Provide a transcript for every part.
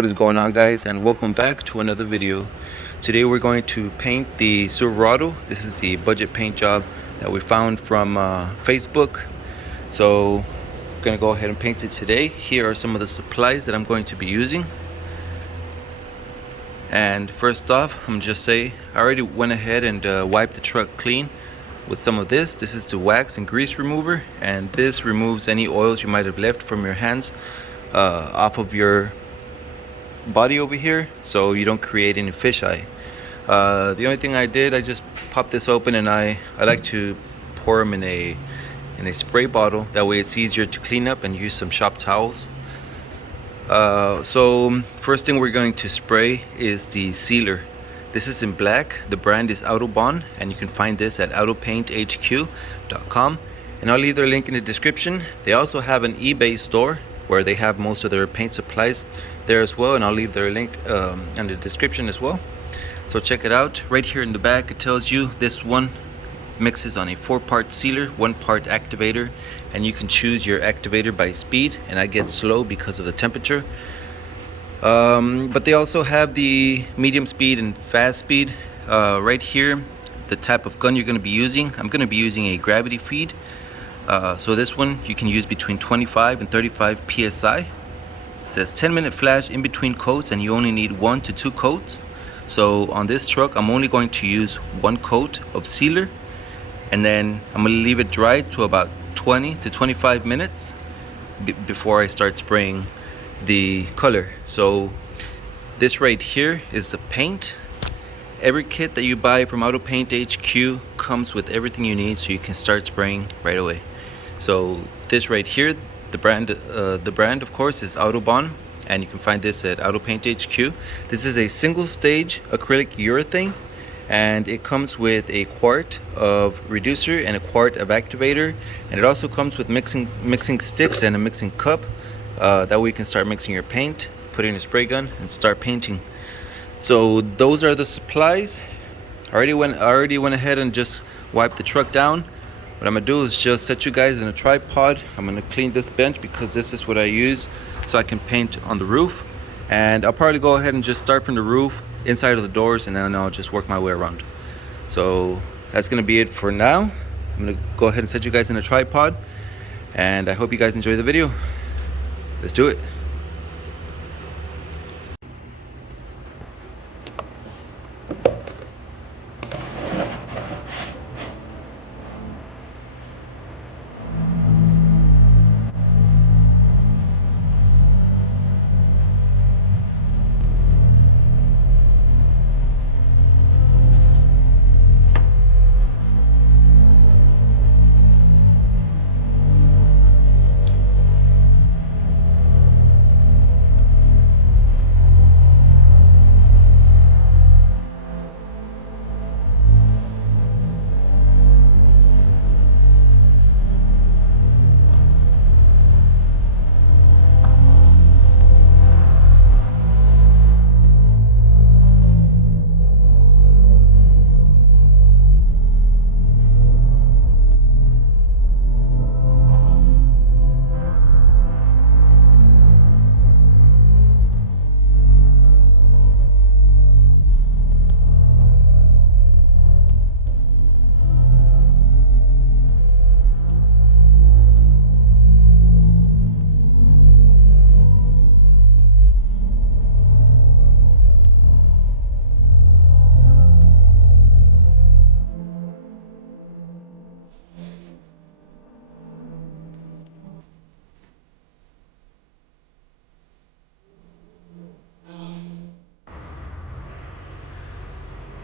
What is going on, guys, and welcome back to another video. Today we're going to paint the Silverado. This is the budget paint job that we found from Facebook. So we're going to go ahead and paint it today. Here are some of the supplies that I'm going to be using. And first off, I'm going to just say I already went ahead and wiped the truck clean with some of this. This is the wax and grease remover, and this removes any oils you might have left from your hands off of your body over here, so you don't create any fisheye. The only thing I did, I just popped this open, and I like to pour them in a spray bottle. That way it's easier to clean up and use some shop towels. So first thing we're going to spray is the sealer. This is in black. The brand is Autobahn, and you can find this at autopainthq.com, and I'll leave their link in the description. They also have an eBay store where they have most of their paint supplies there as well, and I'll leave their link in the description as well, so check it out. Right here in the back it tells you this one mixes on a 4-part sealer, 1-part activator, and you can choose your activator by speed, and I get slow because of the temperature. But they also have the medium speed and fast speed. Right here, the type of gun you're going to be using, I'm going to be using a gravity feed. So this one you can use between 25 and 35 psi. It says 10-minute flash in between coats, and you only need 1 to 2 coats. So on this truck I'm only going to use 1 coat of sealer, and then I'm going to leave it dry to about 20 to 25 minutes before I start spraying the color. So this right here is the paint. Every kit that you buy from Auto Paint HQ comes with everything you need, so you can start spraying right away. So this right here, the brand of course is Autobahn, and you can find this at Auto Paint HQ. This is a single stage acrylic urethane, and it comes with a quart of reducer and a quart of activator, and it also comes with mixing sticks and a mixing cup. That way you can start mixing your paint, put it in a spray gun, and start painting. So those are the supplies. I already went ahead and just wiped the truck down. What I'm gonna do is just set you guys in a tripod. I'm gonna clean this bench because this is what I use so I can paint on the roof. And I'll probably go ahead and just start from the roof, inside of the doors, and then I'll just work my way around. So that's gonna be it for now. I'm gonna go ahead and set you guys in a tripod, and I hope you guys enjoy the video. Let's do it.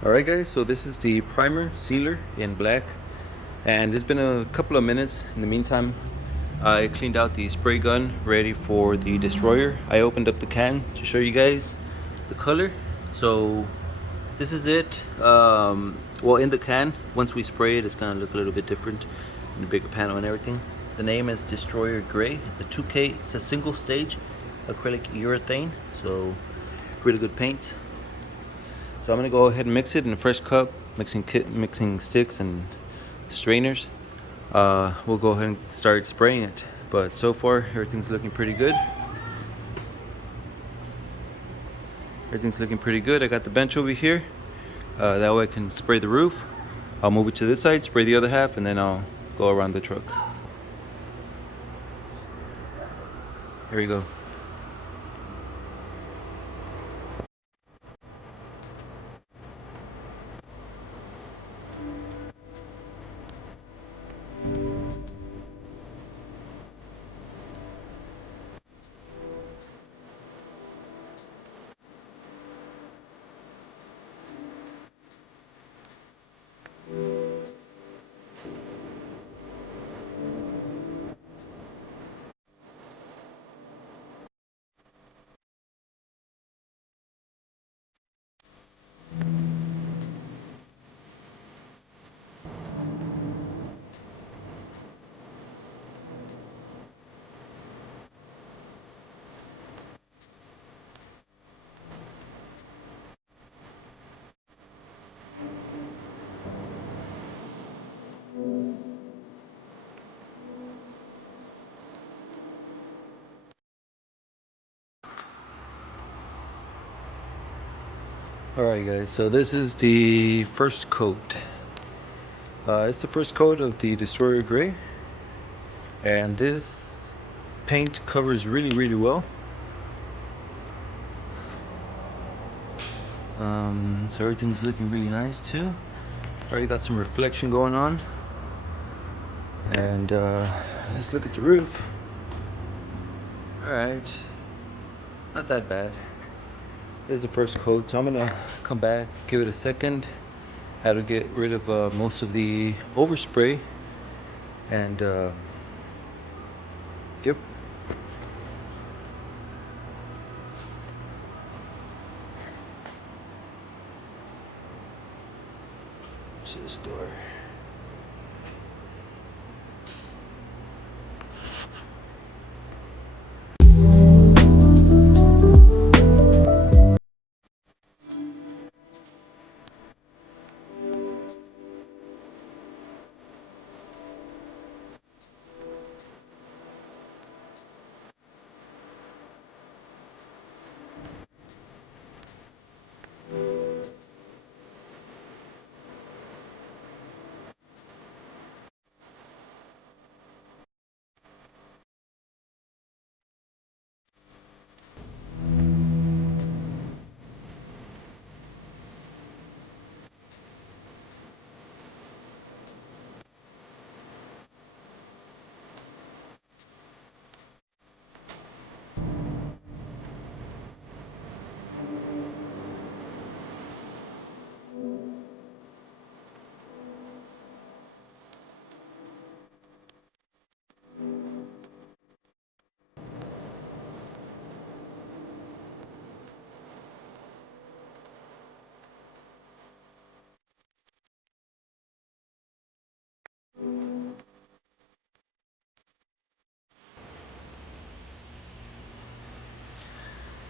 Alright guys, so this is the primer sealer in black, and it's been a couple of minutes. In the meantime, I cleaned out the spray gun ready for the destroyer. I opened up the can to show you guys the color. So this is it. Well, in the can, once we spray it, it's gonna look a little bit different in the bigger panel and everything. The name is Destroyer Gray. It's a 2K, it's a single stage acrylic urethane, so really good paint. So I'm gonna go ahead and mix it in the first cup, mixing sticks and strainers. We'll go ahead and start spraying it. But so far everything's looking pretty good. Everything's looking pretty good. I got the bench over here. That way I can spray the roof. I'll move it to this side, spray the other half, and then I'll go around the truck. Here we go. Alright guys, so this is the first coat. It's the first coat of the Destroyer Gray, and this paint covers really well. So everything's looking really nice too. Already got some reflection going on. And let's look at the roof. Alright, not that bad. This is the first coat, so I'm gonna come back, give it a second, how to get rid of most of the overspray, and yep. To the store.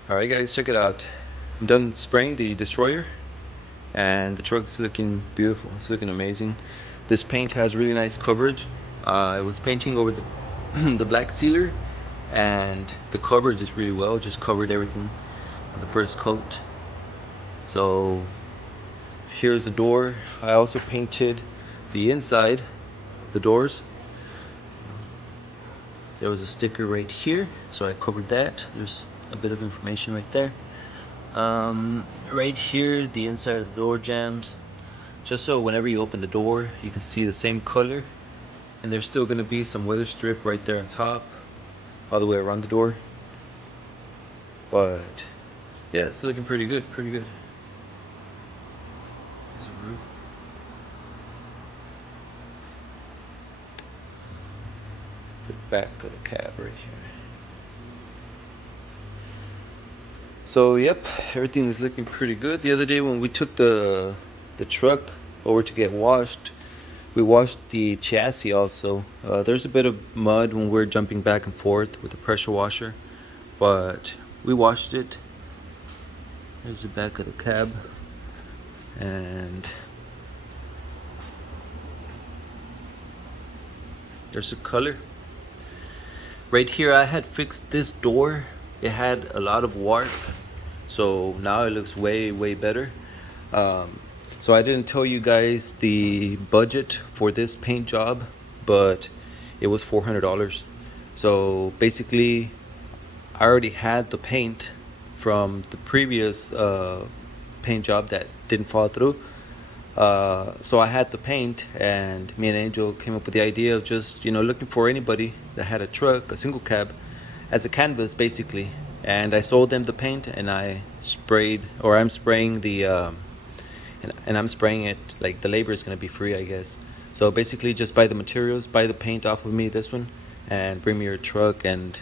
Alright guys, check it out. I'm done spraying the Destroyer, and the truck's looking beautiful. It's looking amazing. This paint has really nice coverage. I was painting over the the black sealer, and the coverage is really well. Just covered everything on the first coat. So here's the door. I also painted the inside of the doors. There was a sticker right here, so I covered that. There's a bit of information right there. Right here, the inside of the door jambs, just so whenever you open the door you can see the same color. And there's still going to be some weather strip right there on top, all the way around the door. But yeah, it's looking pretty good, pretty good. There's a roof. The back of the cab right here. So yep, everything is looking pretty good. The other day when we took the truck over to get washed, we washed the chassis also. There's a bit of mud when we're jumping back and forth with the pressure washer, but we washed it. There's the back of the cab, and there's the color. Right here I had fixed this door. It had a lot of warp, so now it looks way better. So I didn't tell you guys the budget for this paint job, but it was $400. So basically I already had the paint from the previous paint job that didn't fall through. So I had the paint, and me and Angel came up with the idea of just, looking for anybody that had a truck, a single cab, as a canvas basically. And I sold them the paint, and I'm spraying and I'm spraying it, like the labor is gonna be free, I guess. So basically just buy the materials, buy the paint off of me, this one, and bring me your truck, and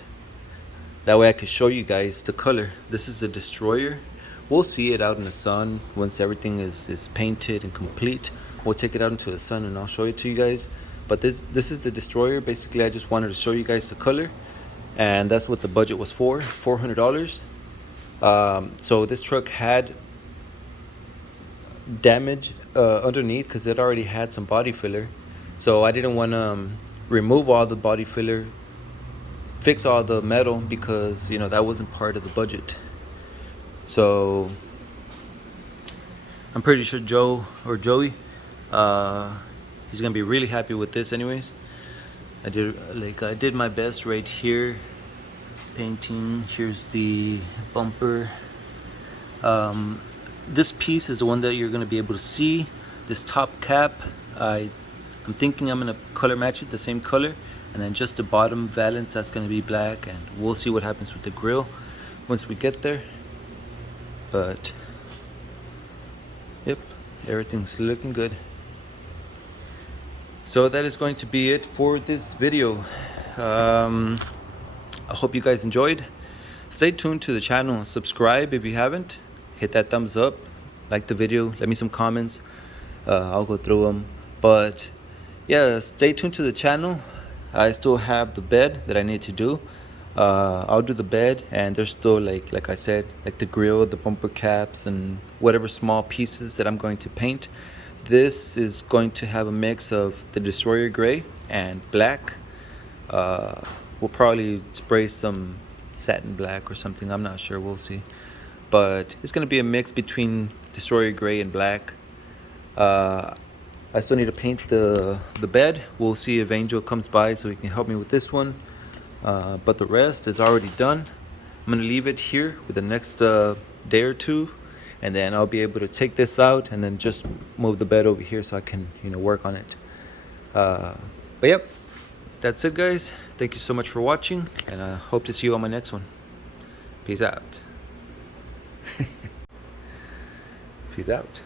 that way I could show you guys the color. This is a Destroyer. We'll see it out in the sun once everything is painted and complete. We'll take it out into the sun and I'll show it to you guys. But this is the Destroyer. Basically I just wanted to show you guys the color, and that's what the budget was for, $400. So this truck had damage underneath because it already had some body filler. So I didn't want to remove all the body filler, fix all the metal, because that wasn't part of the budget. So I'm pretty sure Joey, he's gonna be really happy with this. Anyways, I did my best right here, painting. Here's the bumper. This piece is the one that you're gonna be able to see. This top cap, I'm thinking I'm gonna color match it the same color, and then just the bottom valance, that's gonna be black, and we'll see what happens with the grill once we get there. But yep, everything's looking good. So that is going to be it for this video. I hope you guys enjoyed. Stay tuned to the channel, subscribe if you haven't, hit that thumbs up, like the video, let me some comments, I'll go through them. But yeah, stay tuned to the channel. I still have the bed that I need to do. I'll do the bed, and there's still like I said, like the grill, the bumper caps, and whatever small pieces that I'm going to paint. This is going to have a mix of the Destroyer gray and black. We'll probably spray some satin black or something, I'm not sure, we'll see. But it's going to be a mix between Destroyer gray and black. I still need to paint the bed. We'll see if Angel comes by so he can help me with this one. But the rest is already done. I'm gonna leave it here for the next day or two, and then I'll be able to take this out and then just move the bed over here so I can work on it. But yep, that's it guys. Thank you so much for watching, and I hope to see you on my next one. Peace out. Peace out.